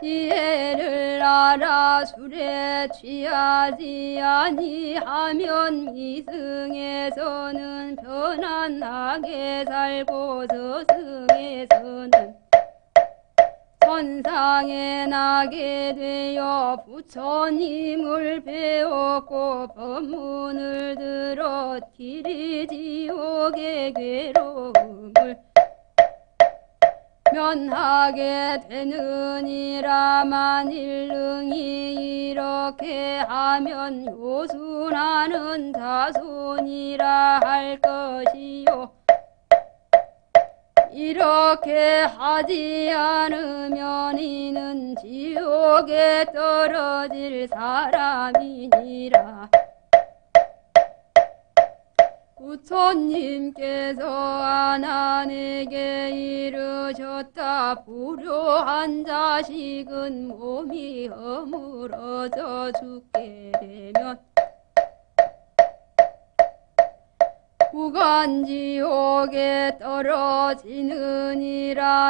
지혜를 알아 술에 취하지 아니하면 이승에서는 편안하게 살고 저승에서는 천상에 나게 되어 부처님을 배웠고 법문을 들어 길이 지옥의 괴로움을 면하게 되느니라. 만일 능히 이렇게 하면 요순하는 자손이라 할 것이요 이렇게 하지 않으면 이는 지옥에 떨어질 사람이니라. 부처님께서 아난에게 이르셨다. 불효한 자식은 몸이 허물어져 죽게 되면 무간지옥에 떨어지느니라.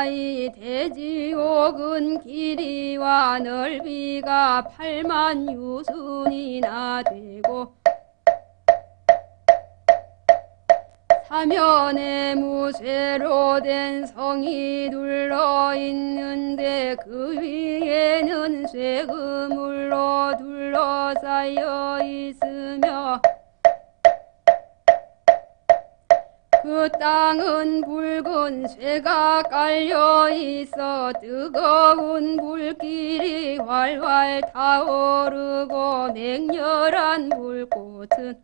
이 대지옥은 길이와 넓이가 8만 유순이나 되고 사면에 무쇠로 된 성이 둘러 있는데 그 위에는 쇠그물로 둘러싸여 있으며 그 그 땅은 붉은 쇠가 깔려 있어 뜨거운 불길이 활활 타오르고 맹렬한 불꽃은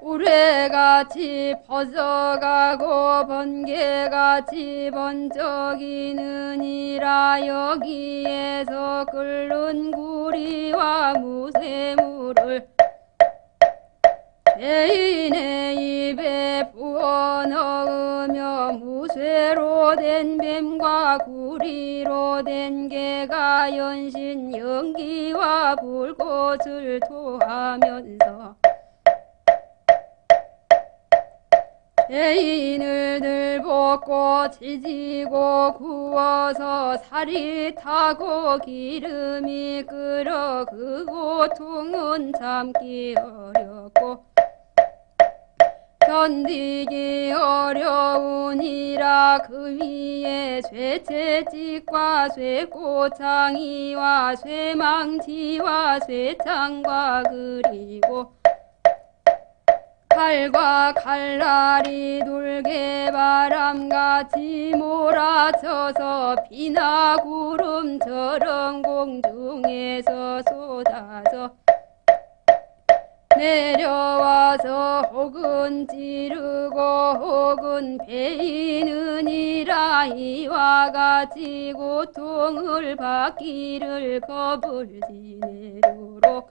우레같이 퍼져가고 번개같이 번쩍이느니라. 여기에서 끓는 구리와 무쇠물을 죄인의 입에 부어 넣으며 무쇠로 된 뱀과 구리로 된 개가 연신 연기와 불꽃을 토하면서 죄인을 들볶고 지지고 구워서 살이 타고 기름이 끓어 그 고통은 참기 어렵고 견디기 어려우니라. 그 위에 쇠채찍과 쇠꼬창이와 쇠망치와 쇠창과 그리고 칼과 칼날이 돌개바람같이 몰아쳐서 비나 구름처럼 공중에서 쏟아져 내려와서 혹은 찌르고 혹은 베이느니라. 이와 같이 고통을 받기를 겁을 지내도록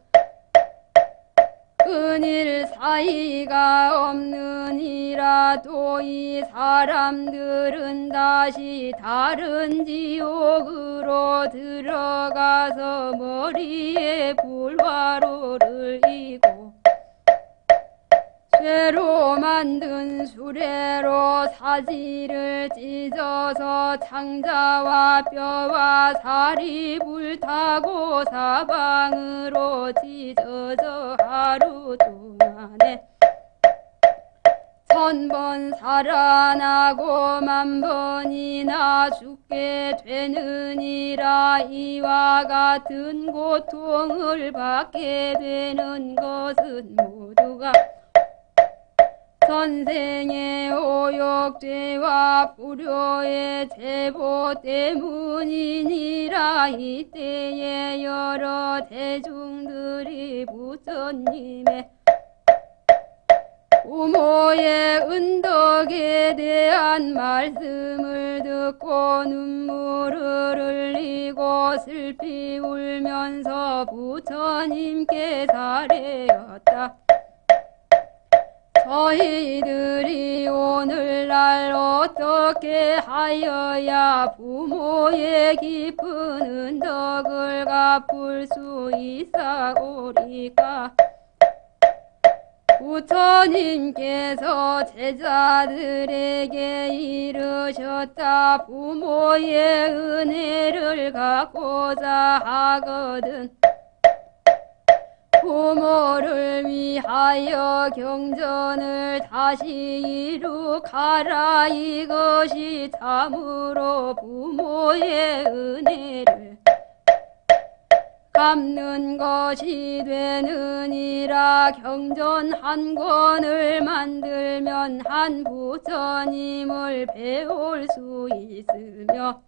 그일 사이가 없느니라. 또 이 사람들은 다시 다른 지옥으로 들어가서 머리에 불화로를 이고 쇠로 만든 수레로 사지를 찢어서 창자와 뼈와 살이 불타고 사방으로 찢어져 하루 동안에 1000번 살아나고 10,000번이나 죽게 되느니라. 이와 같은 고통을 받게 되는 것은 모두가 선생의 오욕죄와 불효의 제보 때문이니라. 이때에 여러 대중들이 부처님의 부모의 은덕에 대한 말씀을 듣고 눈물을 흘리고 슬피 울면서 부처님께 사례였다. 저희들이 오늘날 어떻게 하여야 부모의 깊은 은덕을 갚을 수 있사오리까? 부처님께서 제자들에게 이르셨다. 부모의 은혜를 갚고자 하거든 부모를 위하여 경전을 다시 이룩하라. 이것이 참으로 부모의 은혜를 갚는 것이 되느니라. 경전 한 권을 만들면 한 부처님을 배울 수 있으며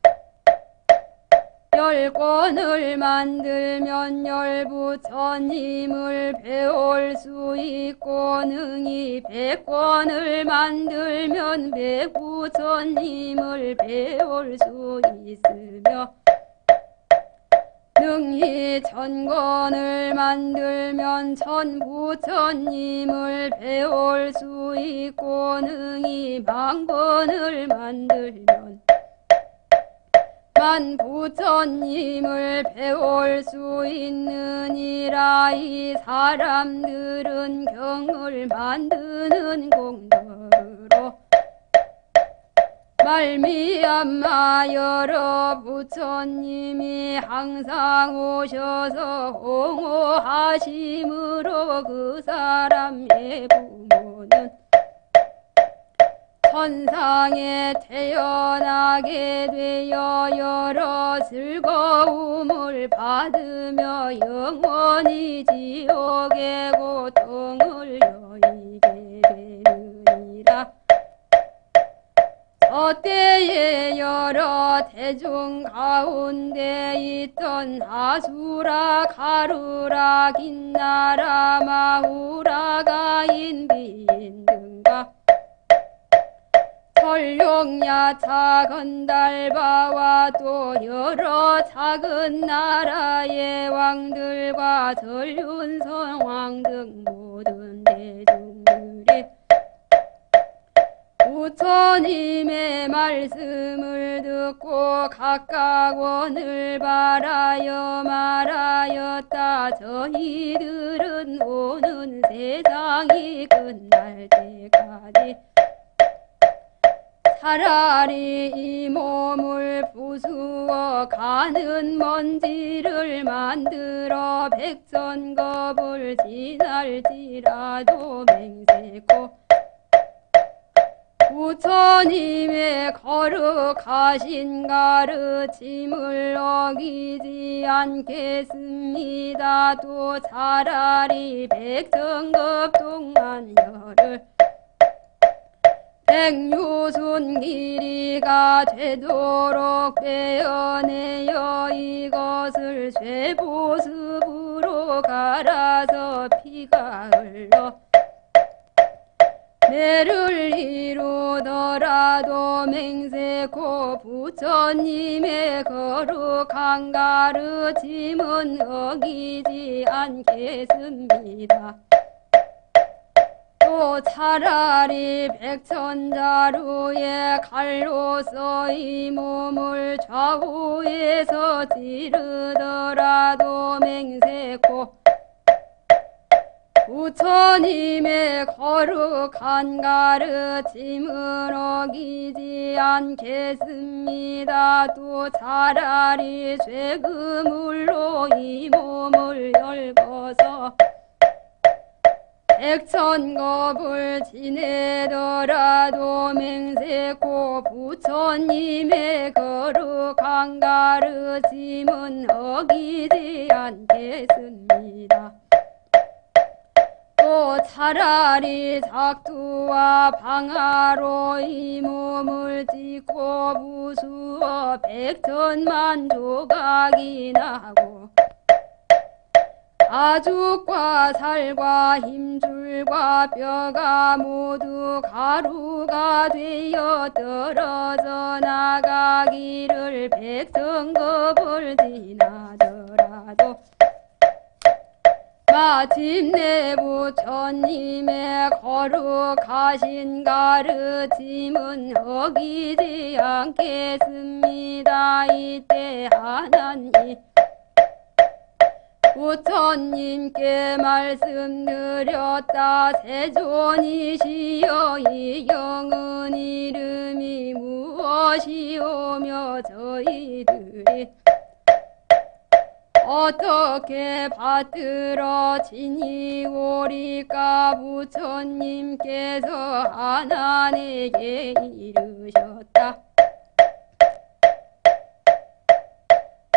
10권을 만들면 10부처님을 배울 수 있고 능히 100권을 만들면 100부처님을 배울 수 있으며 능히 1000권을 만들면 1000부처님을 배울 수 있고 능히 10,000권을 만들면 10,000부처님을 배울 수 있느니라. 이 사람들은 경을 만드는 공덕으로 말미암아 여러 부처님이 항상 오셔서 홍호하심으로 그 사람의 부모는 천상에 태어나게 되어 여러 즐거움을 받으며 영원히 지옥의 고통을 여의게 그때에 여러 대중 가운데 있던 아수라 가루라 긴나라 마우라가 인비인 등과 설룡야차 건달바와 또 여러 작은 나라의 왕들과 전륜성 왕 등 모든 대중들이 부처님의 말씀을 듣고 각각 원을 바라여 말하였다. 저희들은 오는 세상이 끝날 때까지 차라리 이 몸을 부수어 가는 먼지를 만들어 백선겁을 지날지라도 맹세코 부처님의 거룩하신 가르침을 어기지 않겠습니다. 또 차라리 백선급 동안 열을 백유순 길이가 되도록 베어내어 이것을 쇠보습으로 갈아서 피가 흘러 매를 이루더라도 맹세코 부처님의 거룩한 가르침은 어기지 않겠습니다. 또 차라리 백천자루의 칼로서 이 몸을 좌우에서 찌르더라도 맹세코 부처님의 거룩한 가르침을 어기지 않겠습니다. 또 차라리 쇠그물로 이 몸을 열거서 백천겁을 지내더라도 맹세코 부처님의 거룩한 가르침은 어기지 않겠습니다. 또 차라리 작두와 방아로 이 몸을 찢고 부수어 백천만 조각이 나고 가죽과 살과 힘줄과 뼈가 모두 가루가 되어 떨어져 나가기를 백성겁을 지나더라도 마침내 부처님의 거룩하신 가르침은 어기지 않겠습니다. 이때 하나님 부처님께 말씀드렸다. 세존이시여 이 영은 이름이 무엇이오며 저희들이 어떻게 받들어 지니오리까. 부처님께서 하나님에게 이르셨다.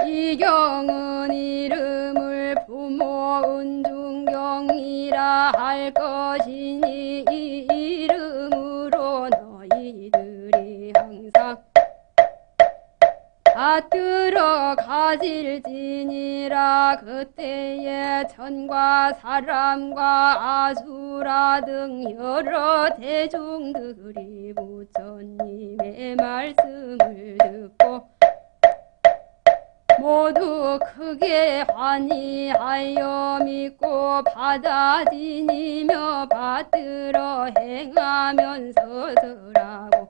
이 경은 이름을 부모 은중경이라 할 것이니 이 이름으로 너희들이 항상 받들어 가질지니라. 그때에 천과 사람과 아수라 등 여러 대중들이 부처님의 말씀을 듣고 모두 크게 환희하여 믿고 받아지니며 받들어 행하면서 서라고